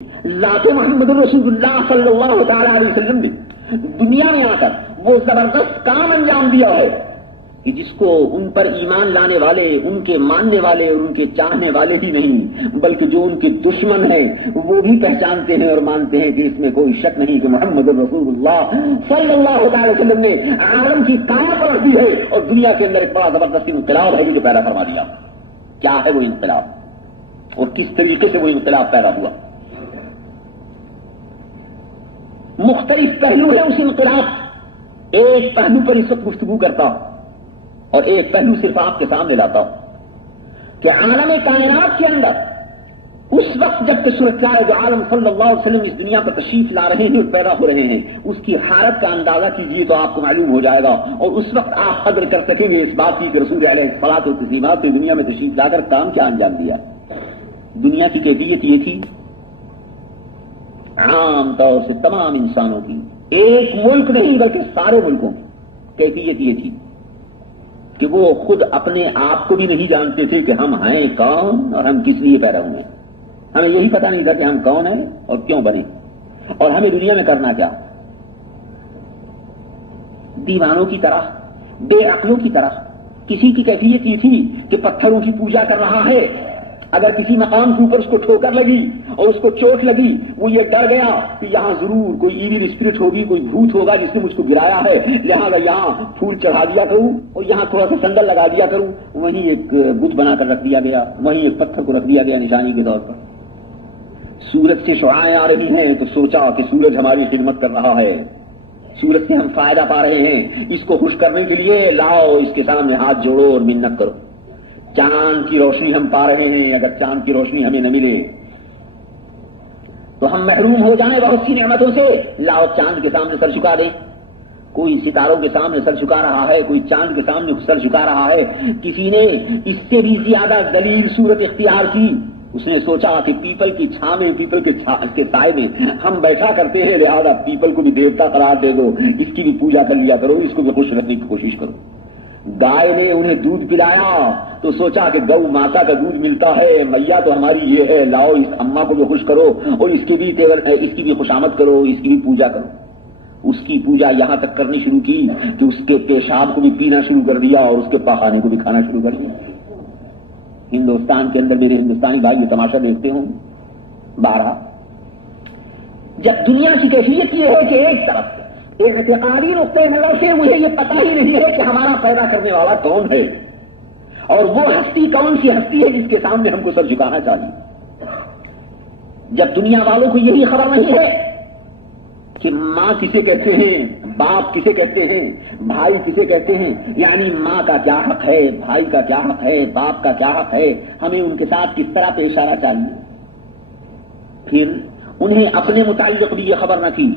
ذات محمد رسول اللہ صلی اللہ تعالی علیہ وسلم نے دنیا میں آ کر وہ زبردست کام انجام دیا ہے کہ جس کو ان پر ایمان لانے والے، ان کے ماننے والے اور ان کے چاہنے والے ہی نہیں بلکہ جو ان کے دشمن ہیں وہ بھی پہچانتے ہیں اور مانتے ہیں کہ اس میں کوئی شک نہیں کہ محمد رسول اللہ صلی اللہ تعالی وسلم نے عالم کی کام پر رکھ دی ہے اور دنیا کے اندر ایک بڑا زبردست انقلاب ہے جو پیدا فرما دیا۔ کیا ہے وہ انقلاب اور کس طریقے سے وہ انقلاب پیدا ہوا؟ مختلف پہلو ہے اس انقلاب۔ ایک پہلو پر اس وقت گفتگو کرتا ہوں اور ایک پہلو صرف آپ کے سامنے لاتا ہوں کہ عالم کائنات کے اندر اس وقت جب کہ سرکار دو عالم صلی اللہ علیہ وسلم اس دنیا پر تشریف لا رہے ہیں اور پیدا ہو رہے ہیں، اس کی حالت کا اندازہ کیجیے تو آپ کو معلوم ہو جائے گا اور اس وقت آپ قدر کر سکیں گے اس بات کی کہ رسول علیہ الصلوۃ والتسلیمات نے دنیا میں تشریف لا کر کام کیا انجام دیا۔ دنیا کی کیفیت یہ تھی عام طور سے تمام انسانوں کی، ایک ملک نہیں بلکہ سارے ملکوں کی کیفیت یہ تھی کہ وہ خود اپنے آپ کو بھی نہیں جانتے تھے کہ ہم ہیں کون اور ہم کس لیے پیدا ہوئے۔ ہمیں یہی پتہ نہیں تھا کہ ہم کون ہیں اور کیوں بنے اور ہمیں دنیا میں کرنا کیا۔ دیوانوں کی طرح، بے عقلوں کی طرح کسی کی کیفیت یہ تھی کہ پتھروں کی پوجا کر رہا ہے، اگر کسی مقام کے اوپر اس کو ٹھوکر لگی اور اس کو چوٹ لگی وہ یہ ڈر گیا کہ یہاں ضرور کوئی ایویل اسپرٹ ہوگی، کوئی بھوت ہوگا جس نے مجھ کو گرایا ہے، لہٰذا یہاں پھول چڑھا دیا کروں اور یہاں تھوڑا سا سنڈل لگا دیا کروں۔ وہیں ایک بت بنا کر رکھ دیا گیا، وہیں ایک پتھر کو رکھ دیا گیا نشانی کے طور پر۔ سورج سے شعاعیں آ رہی ہیں تو سوچا کہ سورج ہماری خدمت کر رہا ہے، سورج سے ہم فائدہ پا رہے ہیں، اس کو خوش کرنے کے لیے لاؤ اس کے سامنے ہاتھ جوڑو اور منت کرو۔ چاند کی روشنی ہم پا رہے ہیں، اگر چاند کی روشنی ہمیں نہ ملے تو ہم محروم ہو جائیں بہت سی نعمتوں سے، لاؤ چاند کے سامنے سر جھکا دیں۔ کوئی ستاروں کے سامنے سر جھکا رہا ہے، کوئی چاند کے سامنے سر جھکا رہا ہے، کسی نے اس سے بھی زیادہ ذلیل صورت اختیار کی، اس نے سوچا کہ پیپل کی چھاں میں، پیپل کے سائے میں ہم بیٹھا کرتے ہیں، لہذا پیپل کو بھی دیوتا قرار دے دو، اس کی بھی پوجا کر لیا کرو، اس کو بھی خوش رکھنے کی کوشش کرو۔ گائے نے انہیں دودھ پلایا تو سوچا کہ گو ماتا کا دودھ ملتا ہے، میاں تو ہماری یہ ہے، لاؤ اس اماں کو بھی خوش کرو اور اس کی بھی خوشامد کرو، اس کی بھی پوجا کرو۔ اس کی پوجا یہاں تک کرنی شروع کی کہ اس کے پیشاب کو بھی پینا شروع کر دیا اور اس کے پاخانے کو بھی کھانا شروع کر دیا۔ ہندوستان کے اندر میرے ہندوستانی بھائی یہ تماشا دیکھتے ہوں، بارہ جب دنیا کی کیفیت یہ ہے کہ ایک طرف اعتقادی نقطۂ نظر سے مجھے یہ پتہ ہی نہیں ہے کہ ہمارا پیدا کرنے والا کون ہے اور وہ ہستی کون سی ہستی ہے جس کے سامنے ہم کو سر جھکانا چاہیے۔ جب دنیا والوں کو یہی خبر نہیں ہے کہ ماں کسے کہتے ہیں، باپ کسے کہتے ہیں، بھائی کسے کہتے ہیں، یعنی ماں کا کیا حق ہے، بھائی کا کیا حق ہے، باپ کا کیا حق ہے، ہمیں ان کے ساتھ کس طرح پیش آنا چاہیے۔ پھر انہیں اپنے متعلق بھی یہ خبر نہ تھی،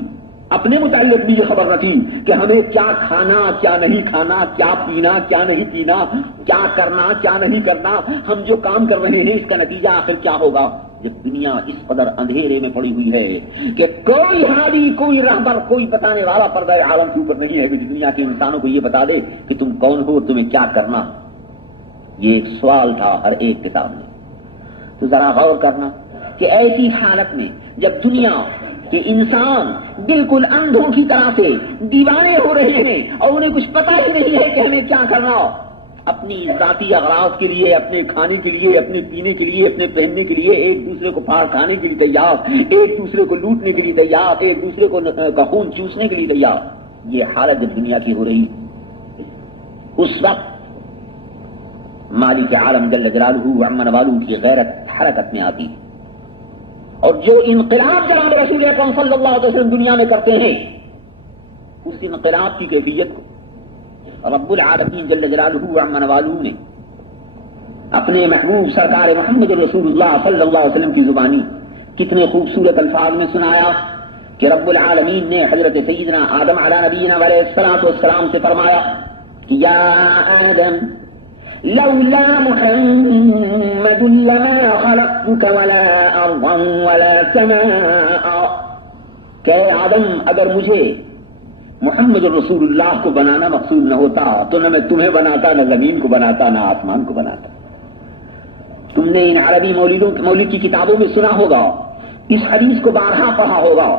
اپنے متعلق بھی یہ خبر نہ تھی کہ ہمیں کیا کھانا کیا نہیں کھانا، کیا پینا کیا نہیں پینا، کیا کرنا کیا نہیں کرنا، ہم جو کام کر رہے ہیں اس کا نتیجہ آخر کیا ہوگا۔ جب دنیا اس قدر اندھیرے میں پڑی ہوئی ہے کہ کوئی ہادی، کوئی رہبر، کوئی بتانے والا پردہ عالم کے اوپر نہیں ہے کہ دنیا کے انسانوں کو یہ بتا دے کہ تم کون ہو، تمہیں کیا کرنا، یہ ایک سوال تھا ہر ایک کے سامنے۔ تو ذرا غور کرنا کہ ایسی حالت میں جب دنیا کہ انسان بالکل اندھوں کی طرح سے دیوانے ہو رہے ہیں اور انہیں کچھ پتہ ہی نہیں ہے کہ ہمیں کیا کرنا، اپنی ذاتی اغراض کے لیے، اپنے کھانے کے لیے، اپنے پینے کے لیے، اپنے پہننے کے لیے ایک دوسرے کو پھاڑ کھانے کے لیے تیار، ایک دوسرے کو لوٹنے کے لیے تیار، ایک دوسرے کو خون چوسنے کے لیے تیار۔ یہ حالت جب دنیا کی ہو رہی اس وقت مالک عالم جل جلالہ وعم نوالہ کی غیرت حرکت میں آتی، اور جو انقلاب جناب رسول اکرم صلی اللہ علیہ وسلم دنیا میں کرتے ہیں اس انقلاب کی کیفیت کو رب العالمین جل جلالہ وعم نوالہ نے اپنے محبوب سرکار محمد رسول اللہ صلی اللہ علیہ وسلم کی زبانی کتنے خوبصورت الفاظ میں سنایا کہ رب العالمین نے حضرت سیدنا آدم علی نبینا علیہ الصلوۃ والسلام سے فرمایا کہ یا آدم لولا محمد لما خلقتك ولا ارضا ولا سماء، کہ آدم اگر مجھے محمد رسول اللہ کو بنانا مقصود نہ ہوتا تو نہ میں تمہیں بناتا، نہ زمین کو بناتا، نہ آسمان کو بناتا۔ تم نے ان عربی مولد کی کتابوں میں سنا ہوگا اس حدیث کو بارہا پڑھا ہوگا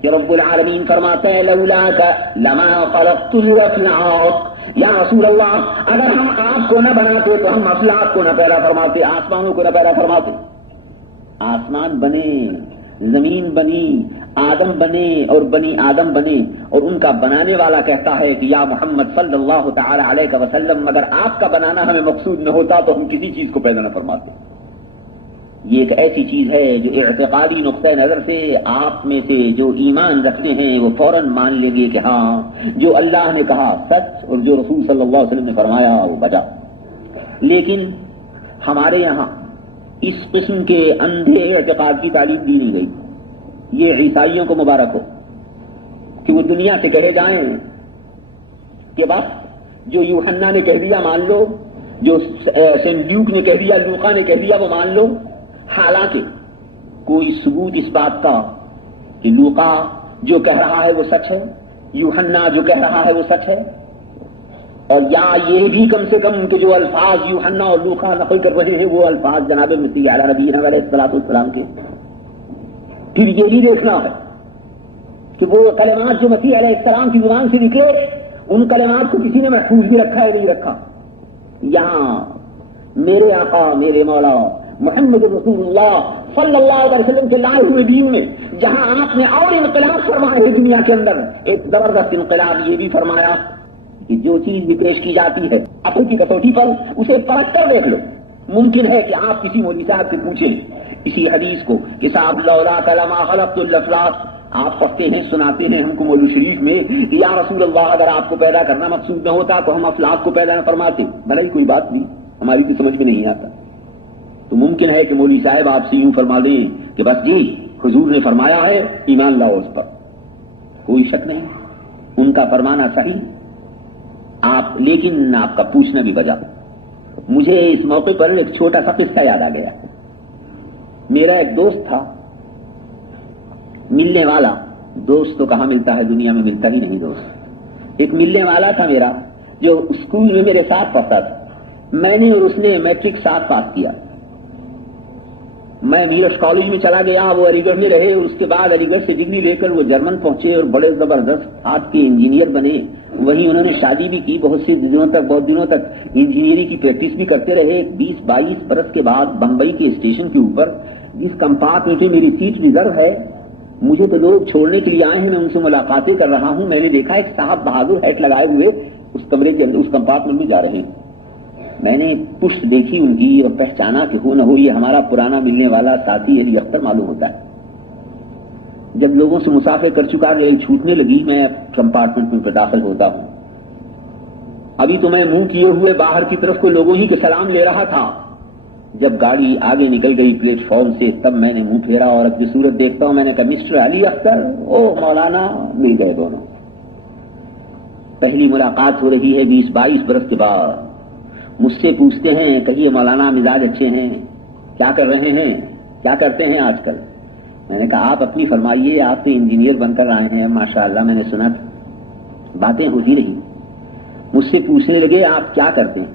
کہ رب العالمین فرماتے ہیں لولاک لما خلقت الافلاق، یا رسول اللہ اگر ہم آپ کو نہ بناتے تو ہم افلاق کو نہ پیدا فرماتے، آسمانوں کو نہ پیدا فرماتے۔ آسمان بنے، زمین بنی، آدم بنے اور بنی آدم بنے، اور ان کا بنانے والا کہتا ہے کہ یا محمد صلی اللہ تعالی علیہ وسلم اگر آپ کا بنانا ہمیں مقصود نہ ہوتا تو ہم کسی چیز کو پیدا نہ فرماتے۔ یہ ایک ایسی چیز ہے جو اعتقادی نقطۂ نظر سے آپ میں سے جو ایمان رکھتے ہیں وہ فوراً مان لیں گے کہ ہاں جو اللہ نے کہا سچ اور جو رسول صلی اللہ علیہ وسلم نے فرمایا وہ بجا۔ لیکن ہمارے یہاں اس قسم کے اندھے اعتقاد کی تعلیم دی نہیں گئی۔ یہ عیسائیوں کو مبارک ہو کہ وہ دنیا سے کہے جائیں کہ بس جو یوحنا نے کہہ دیا مان لو، جو سینٹ ڈیوک نے کہہ دیا، لوقا نے کہہ دیا وہ مان لو، حالانکہ کوئی ثبوت اس بات کا کہ لوقا جو کہہ رہا ہے وہ سچ ہے، یوحنا جو کہہ رہا ہے وہ سچ ہے، اور یا یہ بھی کم سے کم کہ جو الفاظ یوحنا اور لوقا نقل کر رہے ہیں وہ الفاظ جناب مسیح علیہ نبینا علیہ الصلوۃ والسلام کے۔ پھر یہ بھی دیکھنا ہے کہ وہ کلمات جو مسیح علیہ السلام کی زبان سے نکلے ان کلمات کو کسی نے محفوظ بھی رکھا ہے نہیں رکھا۔ یہاں میرے آقا میرے مولا محمد رسول اللہ صلی اللہ علیہ وسلم کے لائے ہوئے دین میں جہاں آپ نے اور انقلاب فرمائے ہیں دنیا کے اندر، ایک زبردست انقلاب یہ بھی فرمایا کہ جو چیز بھی پیش کی جاتی ہے عقل کی کسوٹی پر اسے پرکھ کر دیکھ لو۔ ممکن ہے کہ آپ کسی مولوی صاحب سے پوچھیں اسی حدیث کو کہ صاحب لولا لما خلقت الافلاق، آپ پڑھتے ہیں سناتے ہیں ہم کو مولوی شریف میں کہ یا رسول اللہ اگر آپ کو پیدا کرنا مقصود نہ ہوتا تو ہم افلاق کو پیدا نہ فرماتے۔ بھلا ہی کوئی بات نہیں، ہماری تو سمجھ میں نہیں آتا۔ تو ممکن ہے کہ مولوی صاحب آپ سے یوں فرما دیں کہ بس جی حضور نے فرمایا ہے ایمان لاؤ اس پر، کوئی شک نہیں ان کا فرمانا صحیح آپ، لیکن آپ کا پوچھنا بھی بجا۔ مجھے اس موقع پر ایک چھوٹا سا قصہ یاد آ گیا۔ میرا ایک دوست تھا، ملنے والا دوست تو کہاں ملتا ہے، دنیا میں ملتا ہی نہیں دوست۔ ایک ملنے والا تھا میرا جو اسکول میں میرے ساتھ پڑھتا تھا، میں نے اور اس نے میٹرک ساتھ پاس کیا۔ میں میرٹھ کالج میں چلا گیا، وہ علی گڑھ میں رہے، اور اس کے بعد علی گڑھ سے ڈگری لے کر وہ جرمن پہنچے اور بڑے زبردست آرٹ کے انجینئر بنے۔ وہیں انہوں نے شادی بھی کی، بہت دنوں تک انجینئرنگ کی پریکٹس بھی کرتے رہے۔ 20-22 برس کے بعد بمبئی کے اسٹیشن کے اوپر جس کمپارٹمنٹ میں میری سیٹ ریزرو ہے، مجھے تو لوگ چھوڑنے کے لیے آئے ہیں، میں ان سے ملاقاتیں کر رہا ہوں، میں نے دیکھا ایک صاحب بہادر ہیٹ لگائے ہوئے اس کمرے کے اندر اس کمپارٹمنٹ میں جا رہے ہیں۔ میں نے پشت دیکھی ان کی اور پہچانا کہ ہو نہ ہو یہ ہمارا پرانا ملنے والا ساتھی علی اختر معلوم ہوتا ہے۔ جب لوگوں سے مسافر کر چکا ریل چھوٹنے لگی، میں کمپارٹمنٹ میں داخل ہوتا ہوں۔ ابھی تو میں منہ کیے ہوئے باہر کی طرف کو لوگوں ہی کے سلام لے رہا تھا، جب گاڑی آگے نکل گئی پلیٹ فارم سے تب میں نے منہ پھیرا اور اپنی صورت دیکھتا ہوں، میں نے کہا مسٹر علی اختر، او مولانا، مل گئے دونوں۔ پہلی ملاقات ہو رہی ہے 20-22 برس کے بعد۔ مجھ سے پوچھتے ہیں کہیے مولانا مزاج اچھے ہیں، کیا کر رہے ہیں، کیا کرتے ہیں آج کل؟ میں نے کہا آپ اپنی فرمائیے، آپ تو انجینئر بن کر آئے ہیں ماشاءاللہ، میں نے سنا تھا۔ باتیں ہوتی رہی، مجھ سے پوچھنے لگے آپ کیا کرتے ہیں؟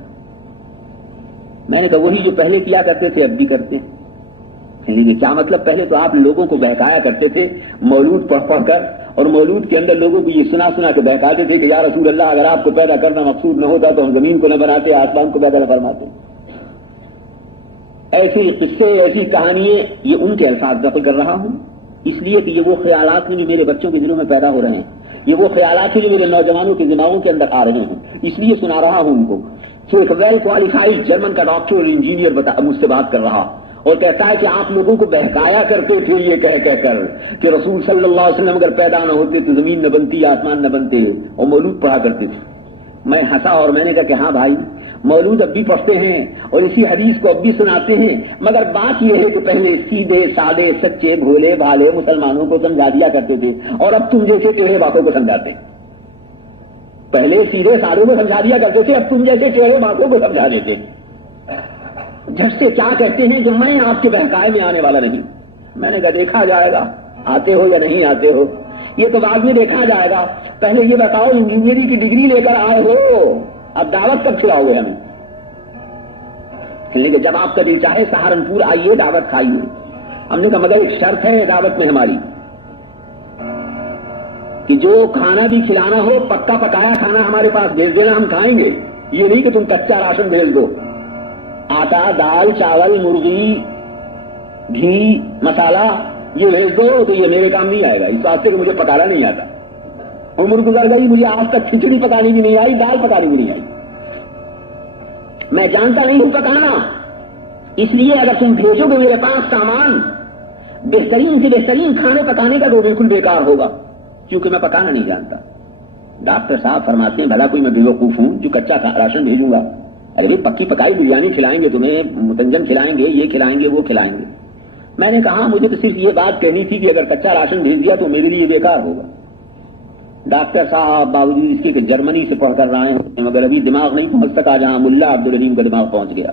میں نے کہا وہی جو پہلے کیا کرتے تھے اب بھی کرتے ہیں۔ کیا مطلب؟ پہلے تو آپ لوگوں کو بہکایا کرتے تھے مولود پڑھ پڑھ کر، اور مولود کے اندر لوگوں کو یہ سنا کے بہکاتے تھے کہ یا رسول اللہ اگر آپ کو پیدا کرنا مقصود نہ ہوتا تو ہم زمین کو نہ بناتے، آسمان کو پیدا نہ فرماتے۔ ایسے قصے، ایسی کہانیاں، یہ ان کے الفاظ نقل کر رہا ہوں اس لیے کہ یہ وہ خیالات ہیں جو میرے بچوں کے دلوں میں پیدا ہو رہے ہیں، یہ وہ خیالات ہیں جو میرے نوجوانوں کے دماغوں کے اندر آ رہے ہیں، اس لیے سنا رہا ہوں ان کو۔ ایک ویل کوالیفائڈ جرمن کا ڈاکٹر اور انجینئر مجھ سے بات کر رہا اور کہتا ہے کہ آپ لوگوں کو بہکایا کرتے تھے یہ کہہ کر کہ رسول صلی اللہ علیہ وسلم اگر پیدا نہ ہوتے تو زمین نہ بنتی، آسمان نہ بنتے، اور مولود پڑھا کرتے تھے۔ میں ہنسا اور میں نے کہا کہ ہاں بھائی، مولود اب بھی پڑھتے ہیں اور اسی حدیث کو اب بھی سناتے ہیں، مگر بات یہ ہے کہ پہلے سیدھے سادے سچے بھولے بھالے مسلمانوں کو سمجھا دیا کرتے تھے اور اب تم جیسے ٹیڑھے باتوں کو سمجھاتے۔ پہلے سیدھے سادوں کو سمجھا دیا کرتے تھے، اب تم جیسے ٹیڑھے باتوں کو سمجھا دیتے۔ جھٹ سے کیا کہتے ہیں کہ میں آپ کے بہکائے میں آنے والا نہیں۔ میں نے کہا دیکھا جائے گا آتے ہو یا نہیں آتے ہو، یہ تو بعد میں دیکھا جائے گا، پہلے یہ بتاؤ انجینئرنگ کی ڈگری لے کر آئے ہو، اب دعوت کب کھلاؤ گے ہمیں؟ جب آپ کا دل چاہے سہارنپور آئیے، دعوت کھائیے، ہم نے کہا مگر ایک شرط ہے دعوت میں ہماری کہ جو کھانا بھی کھلانا ہو پکا پکایا کھانا ہمارے پاس بھیج دینا، ہم کھائیں گے، یہ نہیں کہ تم کچا راشن بھیج دو۔ آٹا، دال، چاول، مرغی، گھی، مسالہ یہ بھیج دو تو یہ میرے کام نہیں آئے گا، اس واسطے کہ مجھے پکانا نہیں آتا۔ عمر گزر گئی، مجھے آج تک کھچڑی پکانی بھی نہیں آئی، دال پکانی بھی نہیں آئی، میں جانتا نہیں ہوں پکانا۔ اس لیے اگر تم بھیجو گے میرے پاس سامان بہترین سے بہترین کھانے پکانے کا تو بالکل بیکار ہوگا، کیونکہ میں پکانا نہیں جانتا۔ ڈاکٹر صاحب فرماتے ہیں بھلا کوئی میں بیوقوف ہوں جو کچا راشن بھیجوں گا؟ ارے بھائی پکی پکائی بریانی کھلائیں گے تمہیں، متنجن کھلائیں گے، یہ کھلائیں گے، وہ کھلائیں گے۔ میں نے کہا مجھے تو صرف یہ بات کہنی تھی کہ اگر کچا راشن بھیج دیا تو میرے لیے بیکار ہوگا۔ ڈاکٹر صاحب باوجود اس کے کہ جرمنی سے پڑھ کر رہے ہیں مگر ابھی دماغ نہیں پہنچ سکا جہاں ملا عبدالرحیم کا دماغ پہنچ گیا۔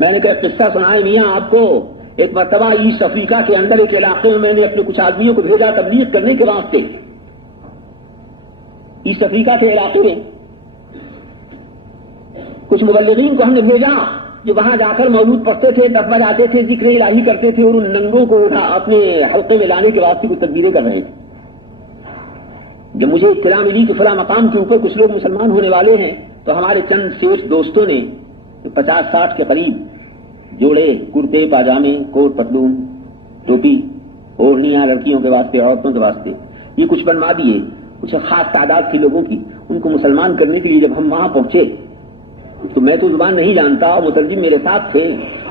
میں نے کہا قصہ سنائے میاں آپ کو، ایک مرتبہ ایسٹ افریقہ کے اندر ایک علاقے میں نے اپنے کچھ آدمیوں کو بھیجا تبلیغ کرنے کے واسطے۔ ایسٹ افریقہ کے علاقے میں کچھ مبلغین کو ہم نے بھیجا جو وہاں جا کر مولود پڑھتے تھے، تقبہ جاتے تھے، ذکر الہی کرتے تھے اور ان ننگوں کو اپنے حلقے میں لانے کے واسطے کچھ تدبیریں کر رہے تھے۔ جب مجھے اطلاع ملی کہ فلاں مقام کے اوپر کچھ لوگ مسلمان ہونے والے ہیں تو ہمارے چند سیٹھ دوستوں نے 50-60 کے قریب جوڑے کرتے پاجامے، کوٹ پتلون، ٹوپی، اوڑھنیاں لڑکیوں کے واسطے، عورتوں کے واسطے یہ کچھ بنوا دیے۔ کچھ خاص تعداد تھی لوگوں کی، ان کو مسلمان کرنے کے لیے جب ہم وہاں پہنچے تو میں تو زبان نہیں جانتا، مترجم میرے ساتھ تھے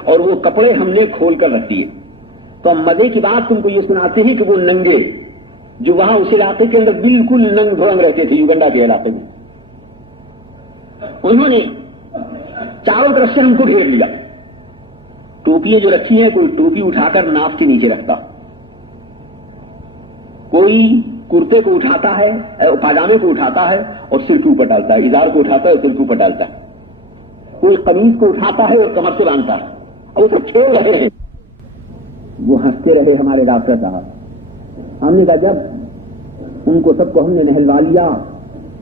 اور وہ کپڑے ہم نے کھول کر رکھ دیے۔ تو ہم مزے کی بات تم کو یہ سناتے ہیں کہ وہ ننگے جو وہاں اس علاقے کے اندر بالکل ننگ دھڑنگ رہتے تھے، یوگنڈا کے علاقے میں، انہوں نے چاروں طرف سے ہم کو گھیر لیا۔ ٹوپیاں جو رکھی ہیں، کوئی ٹوپی اٹھا کر ناف کے نیچے رکھتا، کوئی کرتے کو اٹھاتا ہے، پاجامے کو اٹھاتا ہے اور سر کے اوپر ڈالتا ہے، ازار کو اٹھاتا ہے اور سر کے اوپر ڈالتا ہے، کوئی قمیض کو اٹھاتا ہے اور کمر سے باندھتا ہے، اور وہ سب کھیل رہے ہیں۔ وہ ہنستے رہے ہمارے ڈاکٹر صاحب۔ ہم نے کہا جب ان کو سب کو ہم نے نہلوا لیا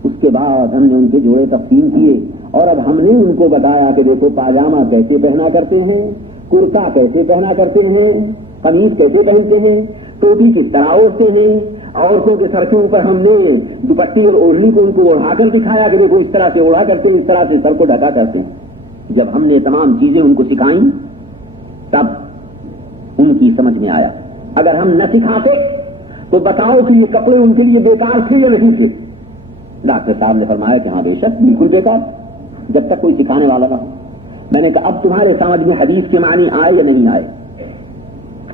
اس کے بعد ہم نے ان کے جوڑے تقسیم کیے اور اب ہم نے ان کو بتایا کہ دیکھو پاجامہ کیسے پہنا کرتے ہیں، کرتا کیسے پہنا کرتے ہیں، قمیض کیسے پہنتے ہیں، ٹوپی کس طرح اوڑھتے ہیں۔ عورتوں کے سر کے اوپر ہم نے دوپٹی اور اوڑھنی کو ان کو اوڑھا کر دکھایا کہ دیکھو اس طرح سے اوڑھا کرتے ہیں، اس طرح سے سر کو ڈھکا کرتے ہیں۔ جب ہم نے تمام چیزیں ان کو سکھائیں تب ان کی سمجھ میں آیا۔ اگر ہم نہ سکھاتے تو بتاؤ کہ یہ کپڑے ان کے لیے بیکار تھے یا نہیں تھے؟ ڈاکٹر صاحب نے فرمایا کہ ہاں بے شک بالکل بیکار، جب تک کوئی سکھانے والا نہ ہو۔ میں نے کہا اب تمہارے سمجھ میں حدیث کے معنی آئے یا نہیں آئے؟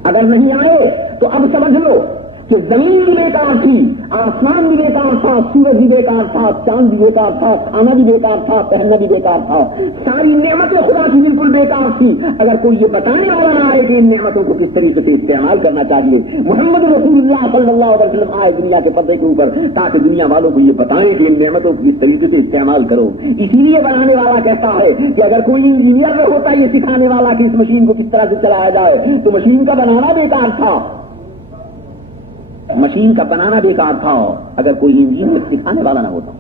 اگر نہیں آئے تو اب سمجھ لو کہ زمین بھی بیکار تھی، آسمان بھی بیکار تھا، سورج بھی بیکار تھا، چاند بھی بیکار تھا، کھانا بھی بیکار تھا، پہننا بھی بیکار تھا، ساری نعمتیں خدا کی بالکل بیکار تھی۔ اگر کوئی یہ بتانے والا نہ آئے کہ ان نعمتوں کو کس طریقے سے استعمال کرنا چاہیے، محمد رسول اللہ صلی اللہ علیہ وسلم آئے دنیا کے پردے کے اوپر تاکہ دنیا والوں کو یہ بتائیں کہ ان نعمتوں کو کس طریقے سے استعمال کرو۔ اسی لیے بنانے والا کہتا ہے کہ اگر کوئی انجینئر نہ ہوتا یہ سکھانے والا کہ اس مشین کو کس طرح سے چلایا جائے تو مشین کا بنانا بیکار تھا، مشین کا بنانا بیکار تھا اگر کوئی انجینئر سکھانے والا نہ ہوتا۔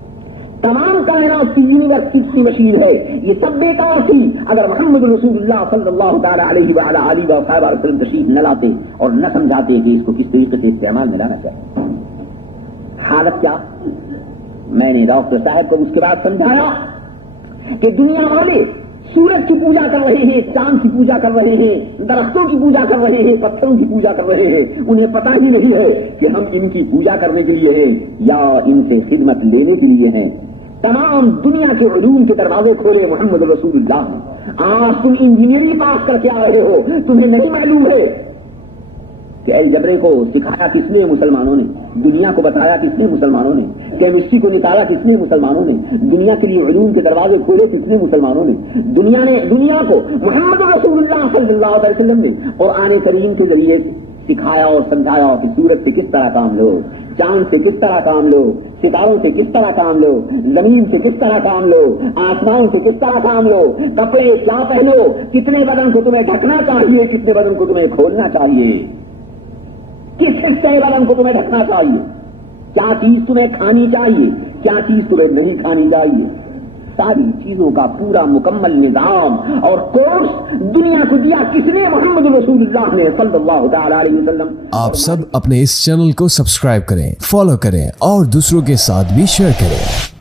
تمام کائنات کی یونیورس کی مشین ہے، یہ سب بیکار تھی اگر محمد رسول اللہ صلی اللہ تعالی علیہ وعلی آلہ وصحبہ وسلم تشریف نہ لاتے اور نہ سمجھاتے کہ اس کو کس طریقے سے استعمال میں لانا چاہیے۔ حالت کیا؟ میں نے ڈاکٹر صاحب کو اس کے بعد سمجھایا کہ دنیا والے سورج کی پوجا کر رہے ہیں، چاند کی پوجا کر رہے ہیں، درختوں کی پوجا کر رہے ہیں، پتھروں کی پوجا کر رہے ہیں، انہیں پتہ ہی نہیں ہے کہ ہم ان کی پوجا کرنے کے لیے ہیں یا ان سے خدمت لینے کے لیے ہیں۔ تمام دنیا کے علوم کے دروازے کھولے محمد رسول اللہ۔ آج تم انجینئرنگ پاس کر کے آ رہے ہو، تمہیں نہیں معلوم ہے کہ الجبرے کو سکھایا کس نے؟ مسلمانوں نے۔ دنیا کو بتایا کس نے؟ مسلمانوں نے۔ کیمسٹری کو نکالا کس نے؟ مسلمانوں نے۔ دنیا کے لیے علوم کے دروازے کھولے کس نے؟ مسلمانوں نے۔ دنیا کو محمد رسول اللہ صلی اللہ علیہ وسلم نے قرآن کریم کے ذریعے سکھایا اور سمجھایا کہ سورج سے کس طرح کام لو، چاند سے کس طرح کام لو، ستاروں سے کس طرح کام لو، زمین سے کس طرح کام لو، آسمان سے کس طرح کام لو، کپڑے کیا پہنو، کتنے بدن کو تمہیں ڈھکنا چاہیے، کتنے بدن کو تمہیں کھولنا چاہیے، کس حصے بدن کو تمہیں ڈھکنا چاہیے، کیا چیز تمہیں کھانی چاہیے، کیا چیز تمہیں نہیں کھانی چاہیے، ساری چیزوں کا پورا مکمل نظام اور کورس دنیا کو دیا کس نے؟ محمد رسول اللہ نے صلی اللہ تعالی علیہ وسلم. آپ سب اپنے اس چینل کو سبسکرائب کریں، فالو کریں اور دوسروں کے ساتھ بھی شیئر کریں.